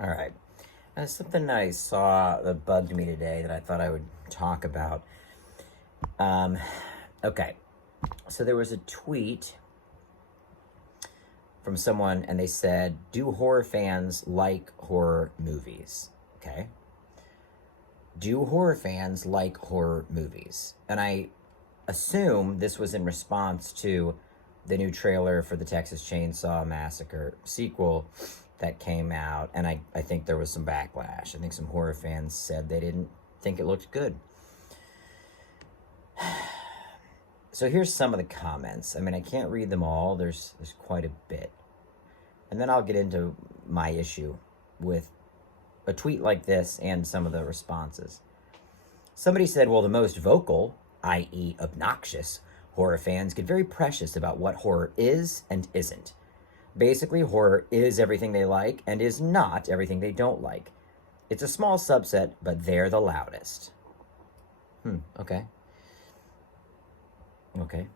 All right. Something I saw that bugged me today that I thought I would talk about. Um, okay. So there was a tweet from someone, and they said, "Do horror fans like horror movies?" Okay. Do horror fans like horror movies? And I assume this was in response to the new trailer for the Texas Chainsaw Massacre sequel that came out. And I think there was some backlash. I think some horror fans said they didn't think it looked good. So here's some of the comments. I mean, I can't read them all. There's quite a bit. And then I'll get into my issue with a tweet like this and some of the responses. Somebody said, well, the most vocal, i.e., obnoxious, horror fans get very precious about what horror is and isn't. Basically, horror is everything they like and is not everything they don't like. It's a small subset, but they're the loudest. Okay. Okay.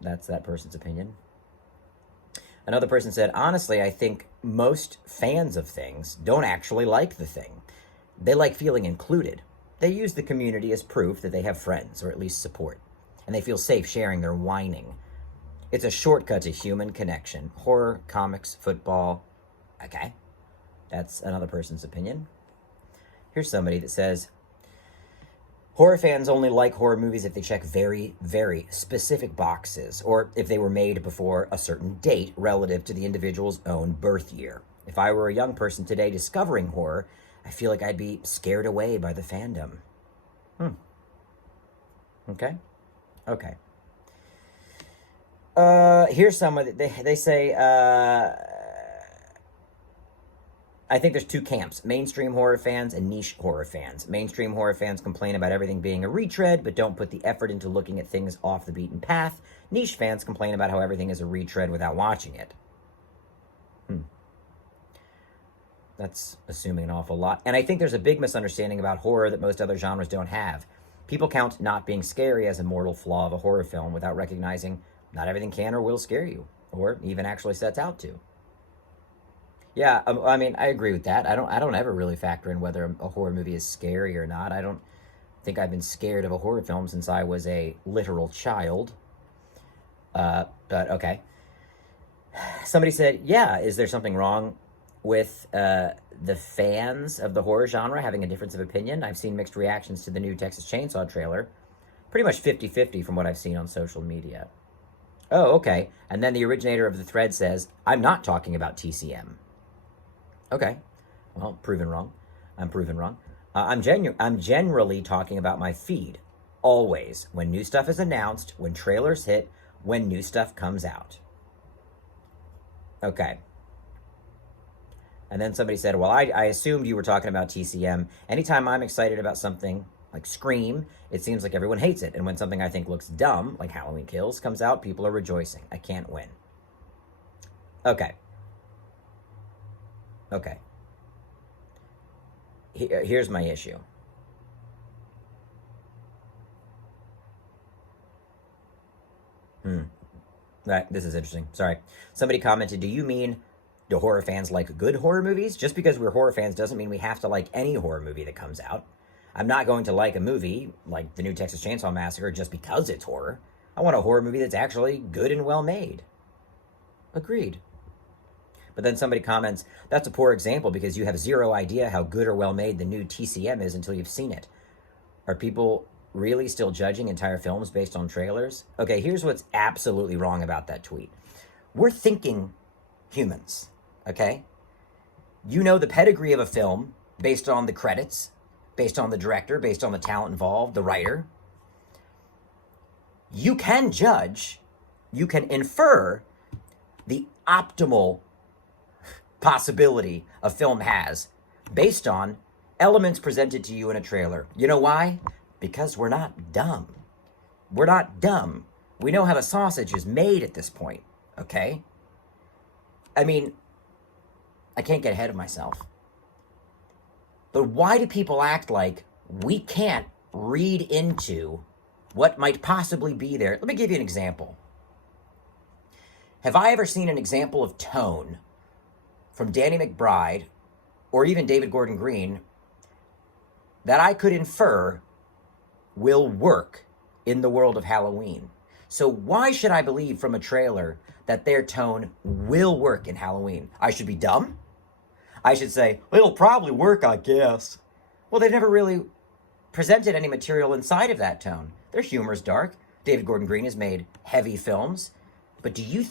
That's that person's opinion. Another person said, honestly, I think most fans of things don't actually like the thing. They like feeling included. They use the community as proof that they have friends, or at least support, and they feel safe sharing their whining. It's a shortcut to human connection. Horror, comics, football. Okay. That's another person's opinion. Here's somebody that says, horror fans only like horror movies if they check very, very specific boxes, or if they were made before a certain date relative to the individual's own birth year. If I were a young person today discovering horror, I feel like I'd be scared away by the fandom. Okay. Okay. Here's someone, they say, I think there's two camps: mainstream horror fans and niche horror fans. Mainstream horror fans complain about everything being a retread, but don't put the effort into looking at things off the beaten path. Niche fans complain about how everything is a retread without watching it. That's assuming an awful lot. And I think there's a big misunderstanding about horror that most other genres don't have. People count not being scary as a mortal flaw of a horror film without recognizing not everything can or will scare you, or even actually sets out to. Yeah, I mean, I agree with that. I don't ever really factor in whether a horror movie is scary or not. I don't think I've been scared of a horror film since I was a literal child. But okay. Somebody said, yeah, is there something wrong with the fans of the horror genre having a difference of opinion? I've seen mixed reactions to the new Texas Chainsaw trailer. Pretty much 50-50 from what I've seen on social media. Oh, okay. And then the originator of the thread says, I'm not talking about TCM. Okay. Well, proven wrong. I'm proven wrong. I'm generally talking about my feed. Always. When new stuff is announced, when trailers hit, when new stuff comes out. Okay. And then somebody said, well, I assumed you were talking about TCM. Anytime I'm excited about something like Scream, it seems like everyone hates it. And when something I think looks dumb, like Halloween Kills, comes out, people are rejoicing. I can't win. Okay. Okay. Here's my issue. Right, this is interesting. Sorry. Somebody commented, do you mean do horror fans like good horror movies? Just because we're horror fans doesn't mean we have to like any horror movie that comes out. I'm not going to like a movie like the new Texas Chainsaw Massacre just because it's horror. I want a horror movie that's actually good and well made. Agreed. But then somebody comments, that's a poor example because you have zero idea how good or well made the new TCM is until you've seen it. Are people really still judging entire films based on trailers? Okay, here's what's absolutely wrong about that tweet. We're thinking humans, okay? You know the pedigree of a film based on the credits, based on the director, based on the talent involved, the writer. You can judge, you can infer the optimal possibility a film has based on elements presented to you in a trailer. You know why? Because we're not dumb. We're not dumb. We know how the sausage is made at this point, okay? I mean, I can't get ahead of myself. But why do people act like we can't read into what might possibly be there? Let me give you an example. Have I ever seen an example of tone from Danny McBride or even David Gordon Green, that I could infer will work in the world of Halloween. So why should I believe from a trailer that their tone will work in Halloween? I should be dumb? I should say, it'll probably work, I guess. Well, they've never really presented any material inside of that tone. Their humor's dark. David Gordon Green has made heavy films. But do you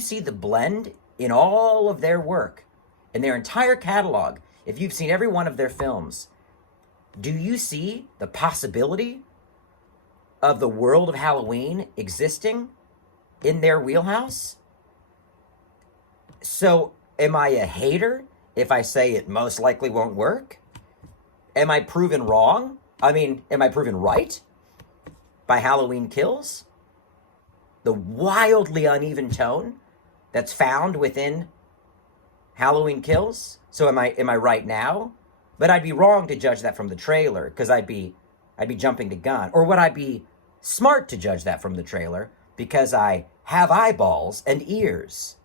see the blend in all of their work, in their entire catalog? If you've seen every one of their films, do you see the possibility of the world of Halloween existing in their wheelhouse? So am I a hater if I say it most likely won't work? Am I proven wrong? I mean, am I proven right by Halloween Kills? The wildly uneven tone that's found within Halloween Kills. So am I right now? But I'd be wrong to judge that from the trailer, because I'd be jumping the gun. Or would I be smart to judge that from the trailer because I have eyeballs and ears?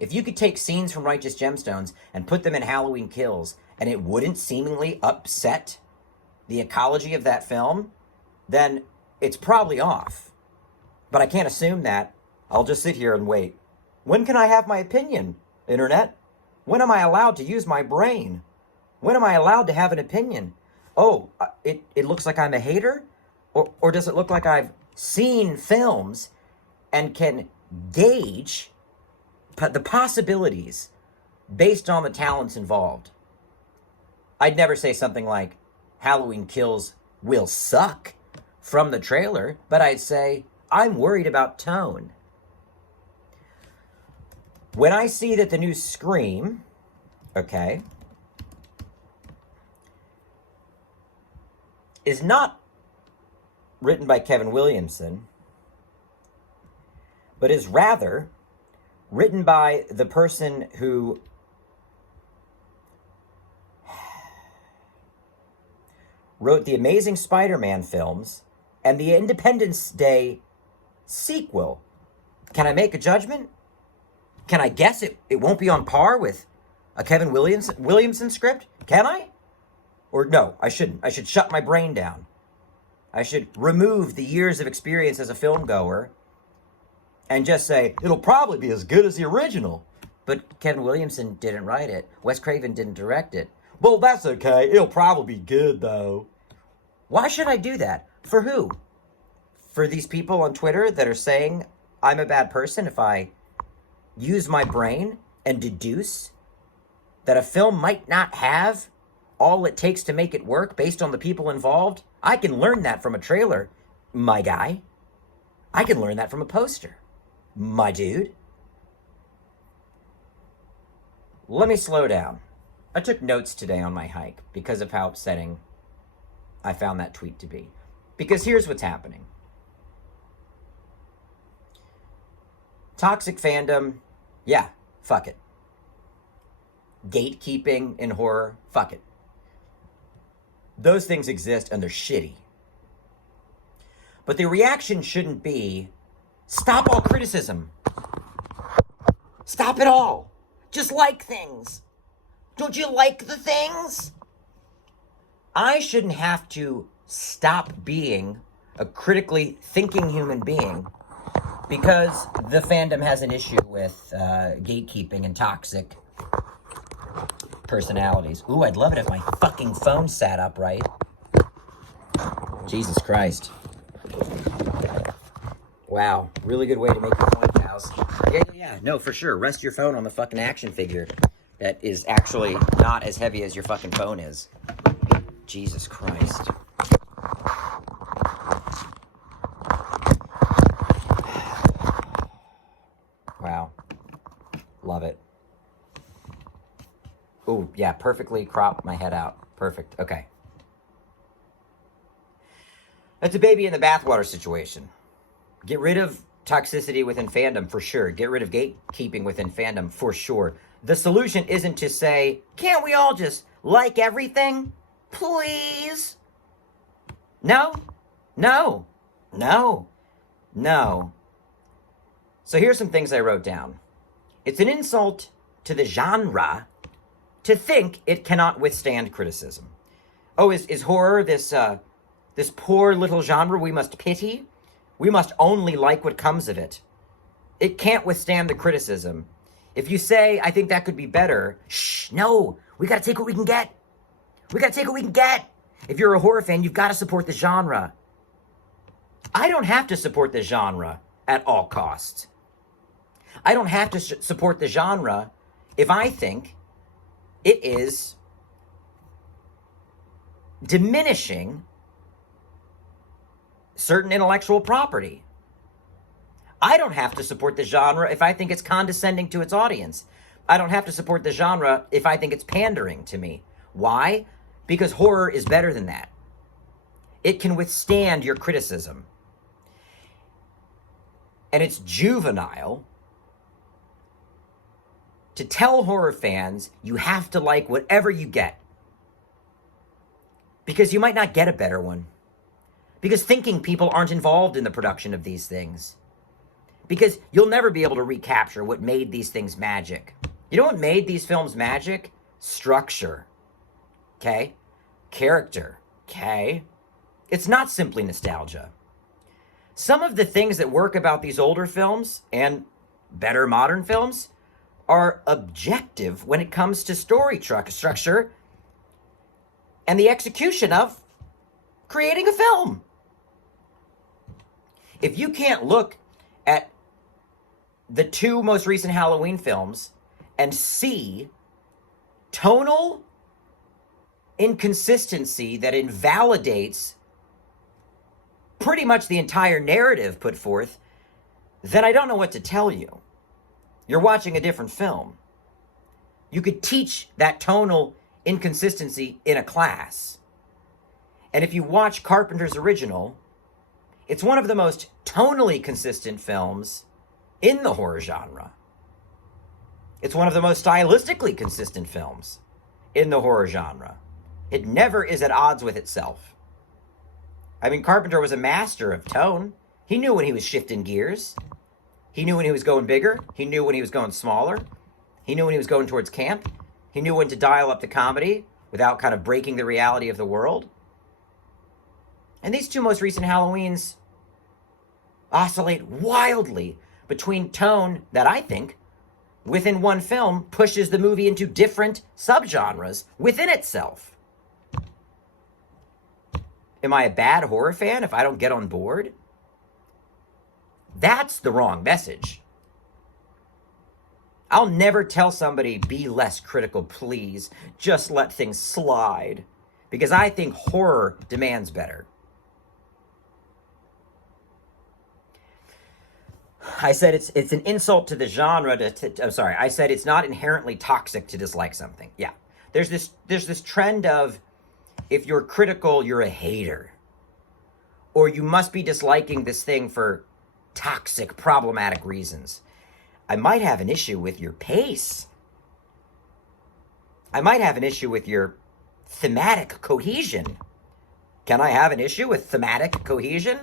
If you could take scenes from Righteous Gemstones and put them in Halloween Kills, and it wouldn't seemingly upset the ecology of that film, then it's probably off. But I can't assume that. I'll just sit here and wait. When can I have my opinion, Internet? When am I allowed to use my brain? When am I allowed to have an opinion? Oh, it looks like I'm a hater? Or does it look like I've seen films and can gauge the possibilities based on the talents involved? I'd never say something like Halloween Kills will suck from the trailer, but I'd say I'm worried about tone. When I see that the new Scream, okay, is not written by Kevin Williamson, but is rather written by the person who wrote the Amazing Spider-Man films and the Independence Day sequel. Can I make a judgment? Can I guess it won't be on par with a Kevin Williamson script? Can I? Or no, I shouldn't. I should shut my brain down. I should remove the years of experience as a film goer and just say, it'll probably be as good as the original. But Kevin Williamson didn't write it. Wes Craven didn't direct it. Well, that's okay. It'll probably be good, though. Why should I do that? For who? For these people on Twitter that are saying I'm a bad person if I use my brain and deduce that a film might not have all it takes to make it work based on the people involved? I can learn that from a trailer, my guy. I can learn that from a poster, my dude. Let me slow down. I took notes today on my hike because of how upsetting I found that tweet to be. Because here's what's happening. Toxic fandom, yeah, fuck it. Gatekeeping in horror, fuck it. Those things exist and they're shitty. But the reaction shouldn't be, stop all criticism. Stop it all. Just like things. Don't you like the things? I shouldn't have to stop being a critically thinking human being because the fandom has an issue with gatekeeping and toxic personalities. Ooh, I'd love it if my fucking phone sat up right. Jesus Christ. Wow, really good way to make your point, pals. Yeah, no, for sure. Rest your phone on the fucking action figure that is actually not as heavy as your fucking phone is. Jesus Christ. Wow. Love it. Ooh, yeah, perfectly cropped my head out. Perfect. Okay. That's a baby in the bathwater situation. Get rid of toxicity within fandom for sure. Get rid of gatekeeping within fandom for sure. The solution isn't to say, can't we all just like everything? Please? No. No. No. No. So here's some things I wrote down. It's an insult to the genre to think it cannot withstand criticism. Oh, is horror this poor little genre we must pity? We must only like what comes of it. It can't withstand the criticism. If you say, I think that could be better, no, we gotta take what we can get. We gotta take what we can get. If you're a horror fan, you've gotta support the genre. I don't have to support the genre at all costs. I don't have to support the genre if I think it is diminishing certain intellectual property. I don't have to support the genre if I think it's condescending to its audience. I don't have to support the genre if I think it's pandering to me. Why? Because horror is better than that. It can withstand your criticism. And it's juvenile to tell horror fans you have to like whatever you get. Because you might not get a better one. Because thinking people aren't involved in the production of these things. Because you'll never be able to recapture what made these things magic. You know what made these films magic? Structure. Okay? Character. Okay? It's not simply nostalgia. Some of the things that work about these older films and better modern films are objective when it comes to story structure and the execution of creating a film. If you can't look at the two most recent Halloween films and see tonal inconsistency that invalidates pretty much the entire narrative put forth, then I don't know what to tell you. You're watching a different film. You could teach that tonal inconsistency in a class. And if you watch Carpenter's original, it's one of the most tonally consistent films in the horror genre. It's one of the most stylistically consistent films in the horror genre. It never is at odds with itself. I mean, Carpenter was a master of tone. He knew when he was shifting gears. He knew when he was going bigger. He knew when he was going smaller. He knew when he was going towards camp. He knew when to dial up the comedy without kind of breaking the reality of the world. And these two most recent Halloweens oscillate wildly between tone that I think, within one film, pushes the movie into different subgenres within itself. Am I a bad horror fan if I don't get on board? That's the wrong message. I'll never tell somebody, be less critical, please. Just let things slide. Because I think horror demands better. I said it's an insult to the genre I'm sorry. I said it's not inherently toxic to dislike something. Yeah. There's this trend of, if you're critical, you're a hater. Or you must be disliking this thing for toxic, problematic reasons. I might have an issue with your pace. I might have an issue with your thematic cohesion. Can I have an issue with thematic cohesion?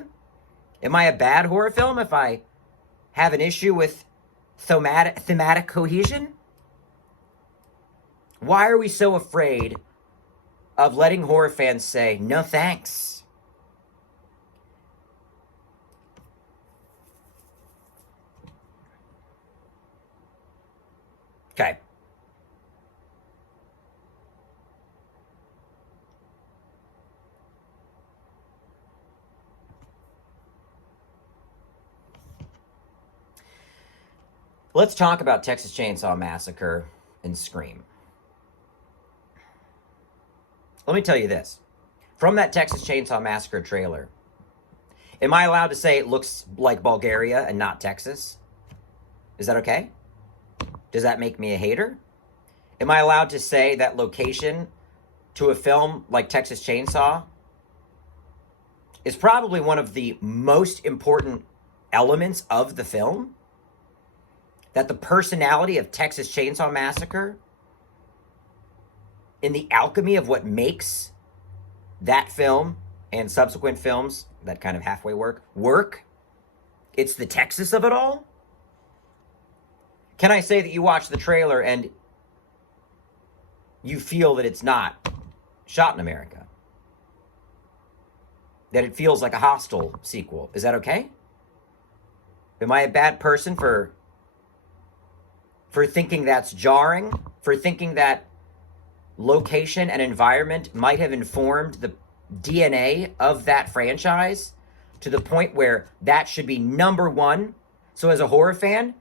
Am I a bad horror film if I have an issue with thematic cohesion? Why are we so afraid of letting horror fans say, no thanks? Okay. Let's talk about Texas Chainsaw Massacre and Scream. Let me tell you this. From that Texas Chainsaw Massacre trailer, am I allowed to say it looks like Bulgaria and not Texas? Is that okay? Does that make me a hater? Am I allowed to say that location to a film like Texas Chainsaw is probably one of the most important elements of the film? That the personality of Texas Chainsaw Massacre, in the alchemy of what makes that film and subsequent films that kind of halfway work, it's the Texas of it all? Can I say that you watch the trailer and you feel that it's not shot in America? That it feels like a Hostel sequel? Is that okay? Am I a bad person for thinking that's jarring? For thinking that location and environment might have informed the DNA of that franchise to the point where that should be number one? So as a horror fan,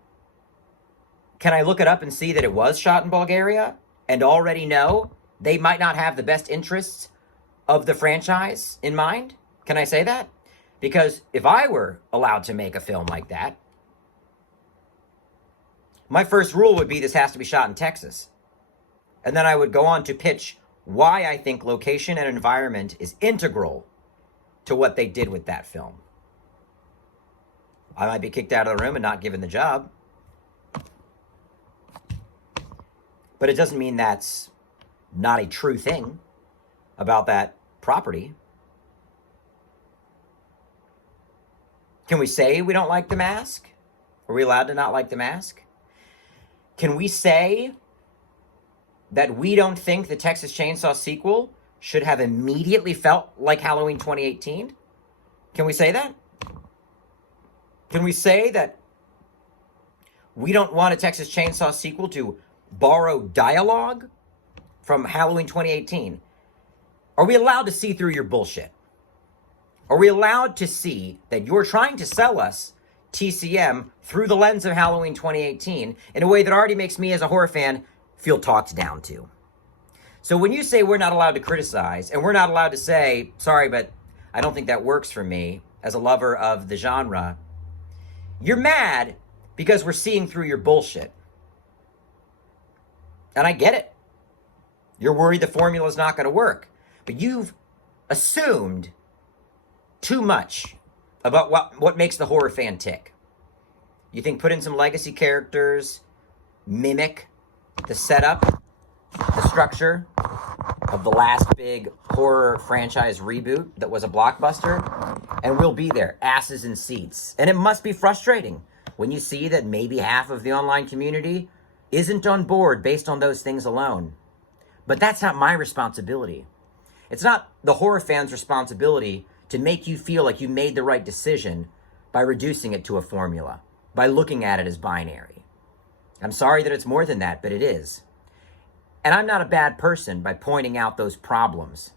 can I look it up and see that it was shot in Bulgaria and already know they might not have the best interests of the franchise in mind? Can I say that? Because if I were allowed to make a film like that, my first rule would be this has to be shot in Texas. And then I would go on to pitch why I think location and environment is integral to what they did with that film. I might be kicked out of the room and not given the job. But it doesn't mean that's not a true thing about that property. Can we say we don't like The Mask? Are we allowed to not like The Mask? Can we say that we don't think the Texas Chainsaw sequel should have immediately felt like Halloween 2018? Can we say that? Can we say that we don't want a Texas Chainsaw sequel to borrow dialogue from Halloween 2018? Are we allowed to see through your bullshit? Are we allowed to see that you're trying to sell us TCM through the lens of Halloween 2018 in a way that already makes me as a horror fan feel talked down to? So when you say we're not allowed to criticize and we're not allowed to say, sorry, but I don't think that works for me as a lover of the genre, you're mad because we're seeing through your bullshit. And I get it. You're worried the formula's not going to work. But you've assumed too much about what makes the horror fan tick. You think put in some legacy characters, mimic the setup, the structure of the last big horror franchise reboot that was a blockbuster, and we'll be there, asses in seats. And it must be frustrating when you see that maybe half of the online community isn't on board based on those things alone. But that's not my responsibility. It's not the horror fan's responsibility to make you feel like you made the right decision by reducing it to a formula, by looking at it as binary. I'm sorry that it's more than that, but it is. And I'm not a bad person by pointing out those problems.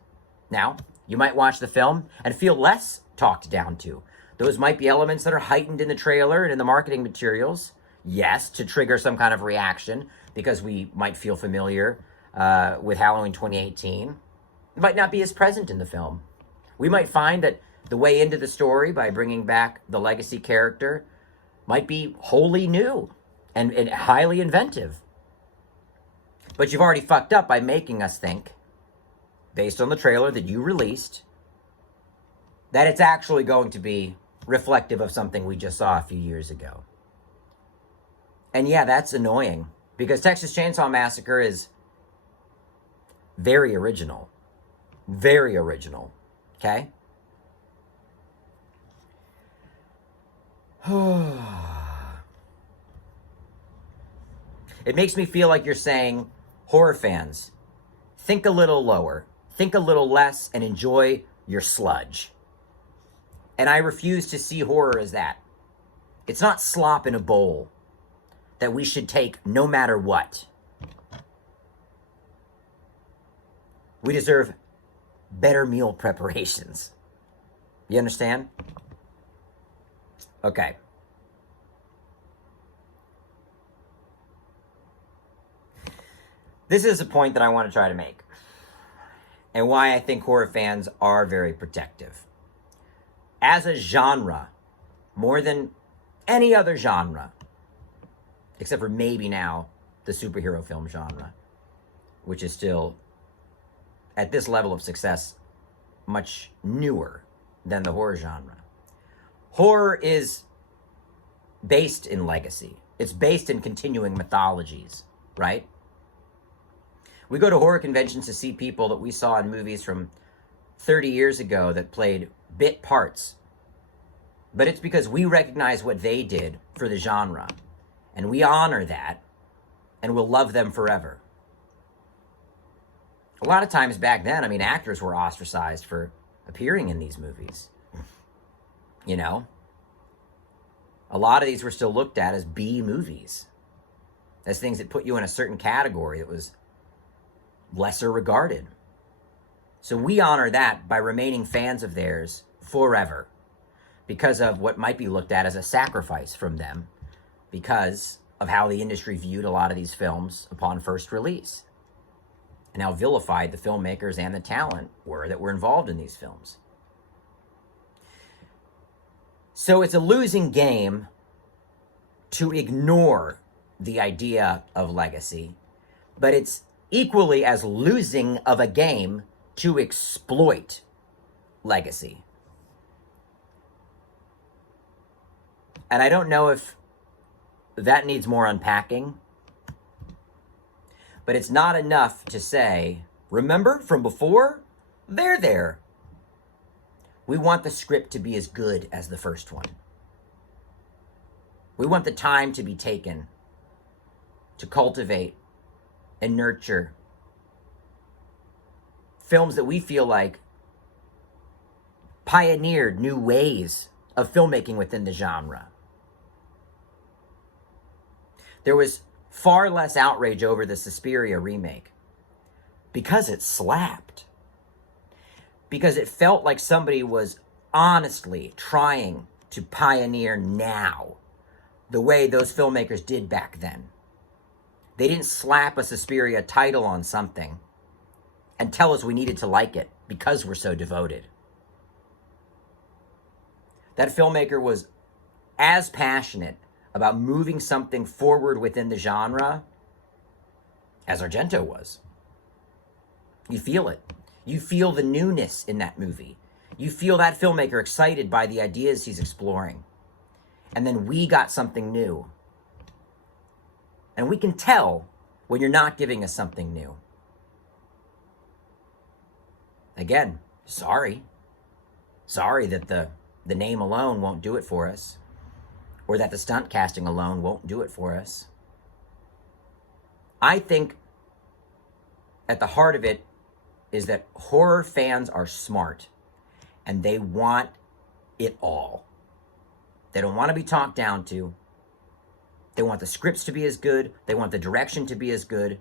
Now, you might watch the film and feel less talked down to. Those might be elements that are heightened in the trailer and in the marketing materials. Yes, to trigger some kind of reaction because we might feel familiar with Halloween 2018. It might not be as present in the film. We might find that the way into the story by bringing back the legacy character might be wholly new and highly inventive. But you've already fucked up by making us think, based on the trailer that you released, that it's actually going to be reflective of something we just saw a few years ago. And yeah, that's annoying, because Texas Chainsaw Massacre is very original. Very original. Okay? It makes me feel like you're saying, horror fans, think a little lower, think a little less, and enjoy your sludge. And I refuse to see horror as that. It's not slop in a bowl that we should take no matter what. We deserve better meal preparations. You understand? Okay. This is a point that I want to try to make, and why I think horror fans are very protective. As a genre, more than any other genre, except for maybe now the superhero film genre, which is still, at this level of success, much newer than the horror genre. Horror is based in legacy. It's based in continuing mythologies, right? We go to horror conventions to see people that we saw in movies from 30 years ago that played bit parts. But it's because we recognize what they did for the genre. And we honor that, and we'll love them forever. A lot of times back then, I mean, actors were ostracized for appearing in these movies. You know? A lot of these were still looked at as B movies, as things that put you in a certain category that was lesser regarded. So we honor that by remaining fans of theirs forever because of what might be looked at as a sacrifice from them because of how the industry viewed a lot of these films upon first release and how vilified the filmmakers and the talent were that were involved in these films. So it's a losing game to ignore the idea of legacy, but it's equally as losing of a game to exploit legacy. And I don't know if that needs more unpacking, but it's not enough to say, remember from before? They're there. We want the script to be as good as the first one. We want the time to be taken to cultivate and nurture films that we feel like pioneered new ways of filmmaking within the genre. There was far less outrage over the Suspiria remake because it slapped. Because it felt like somebody was honestly trying to pioneer now the way those filmmakers did back then. They didn't slap a Suspiria title on something and tell us we needed to like it because we're so devoted. That filmmaker was as passionate about moving something forward within the genre as Argento was. You feel it. You feel the newness in that movie. You feel that filmmaker excited by the ideas he's exploring. And then we got something new. And we can tell when you're not giving us something new. Again, sorry. Sorry that the name alone won't do it for us. Or that the stunt casting alone won't do it for us. I think at the heart of it is that horror fans are smart and they want it all. They don't want to be talked down to. They want the scripts to be as good. They want the direction to be as good.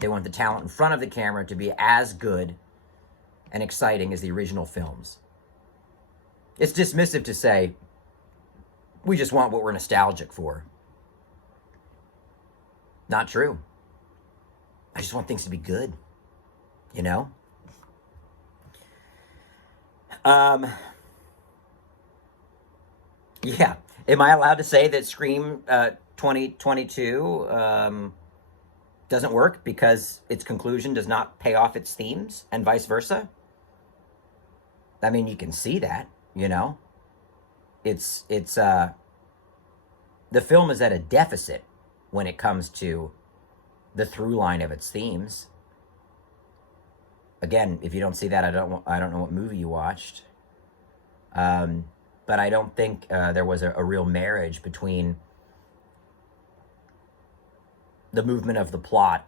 They want the talent in front of the camera to be as good and exciting as the original films. It's dismissive to say, we just want what we're nostalgic for. Not true. I just want things to be good, you know? Yeah. Am I allowed to say that Scream 2022 doesn't work because its conclusion does not pay off its themes and vice versa? I mean, you can see that, you know? It's the film is at a deficit when it comes to the through line of its themes. Again, if you don't see that, I don't know what movie you watched. But I don't think there was a real marriage between the movement of the plot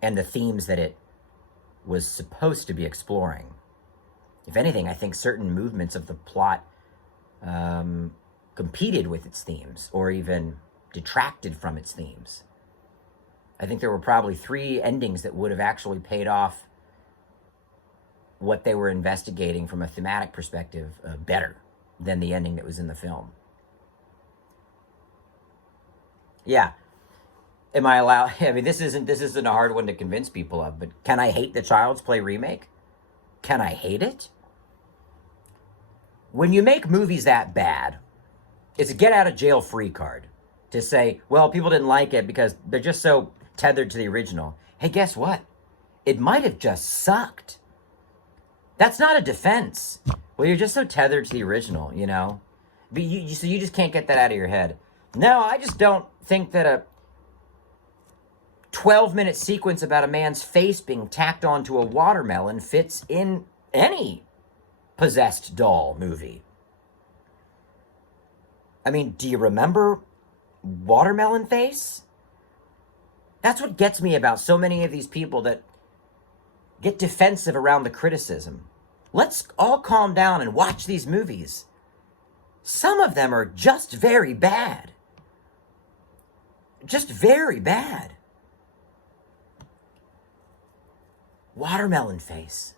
and the themes that it was supposed to be exploring. If anything, I think certain movements of the plot competed with its themes or even detracted from its themes. I think there were probably 3 endings that would have actually paid off what they were investigating from a thematic perspective better than the ending that was in the film. Yeah. Am I allowed? I mean, this isn't a hard one to convince people of, but can I hate the Child's Play remake? Can I hate it? When you make movies that bad, it's a get out of jail free card to say, well, people didn't like it because they're just so tethered to the original. Hey, guess what? It might have just sucked. That's not a defense. Well, you're just so tethered to the original, you know? But so you just can't get that out of your head. No, I just don't think that a 12-minute sequence about a man's face being tacked onto a watermelon fits in any possessed doll movie. I mean, do you remember Watermelon Face? That's what gets me about so many of these people that get defensive around the criticism. Let's all calm down and watch these movies. Some of them are just very bad. Just very bad. Watermelon Face.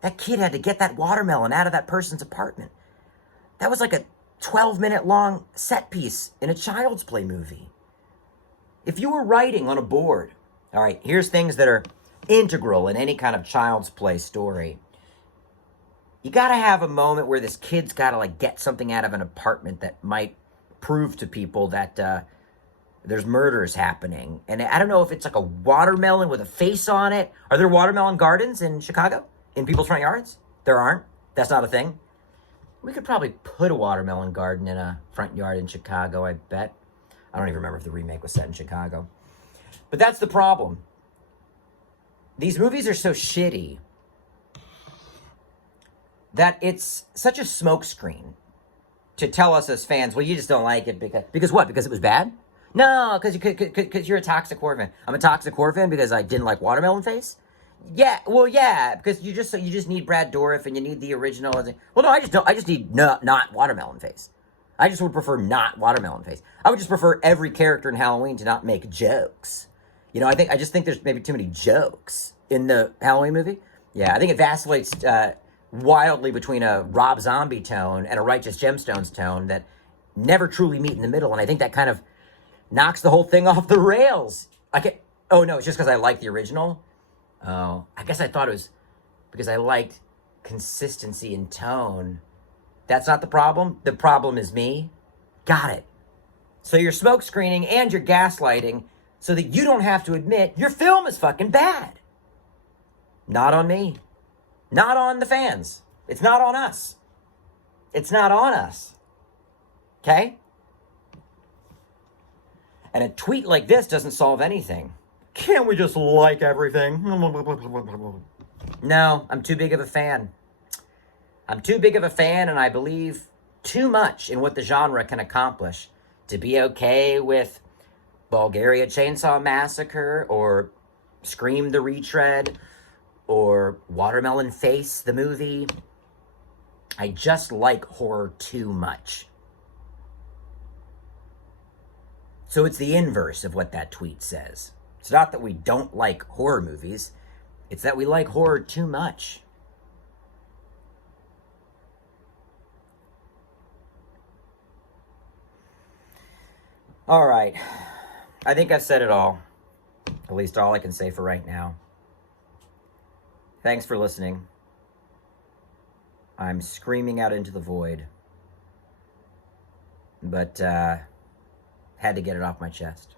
That kid had to get that watermelon out of that person's apartment. That was like a 12-minute long set piece in a Child's Play movie. If you were writing on a board, all right, here's things that are integral in any kind of Child's Play story. You got to have a moment where this kid's got to like get something out of an apartment that might prove to people that there's murders happening. And I don't know if it's like a watermelon with a face on it. Are there watermelon gardens in Chicago? In people's front yards? There aren't. That's not a thing. We could probably put a watermelon garden in a front yard in Chicago, I bet. I don't even remember if the remake was set in Chicago. But that's the problem. These movies are so shitty that it's such a smokescreen to tell us as fans, well, you just don't like it because what? Because it was bad? No, because you're a toxic horror fan. I'm a toxic horror fan because I didn't like Watermelon Face? Yeah, well, yeah, because you just need Brad Dourif and you need the original. Well, no, I just need not Watermelon Face. I just would prefer not Watermelon Face. I would just prefer every character in Halloween to not make jokes. You know, I just think there's maybe too many jokes in the Halloween movie. Yeah, I think it vacillates wildly between a Rob Zombie tone and a Righteous Gemstones tone that never truly meet in the middle, and I think that kind of knocks the whole thing off the rails. Oh no, it's just because I like the original. Oh, I guess I thought it was because I liked consistency in tone. That's not the problem. The problem is me. Got it. So you're smoke screening and you're gaslighting so that you don't have to admit your film is fucking bad. Not on me. Not on the fans. It's not on us. It's not on us. Okay? And a tweet like this doesn't solve anything. Can't we just like everything? No, I'm too big of a fan. I'm too big of a fan, and I believe too much in what the genre can accomplish to be okay with Bulgaria Chainsaw Massacre or Scream the Retread or Watermelon Face the movie. I just like horror too much. So it's the inverse of what that tweet says. It's not that we don't like horror movies. It's that we like horror too much. All right. I think I've said it all. At least all I can say for right now. Thanks for listening. I'm screaming out into the void. But had to get it off my chest.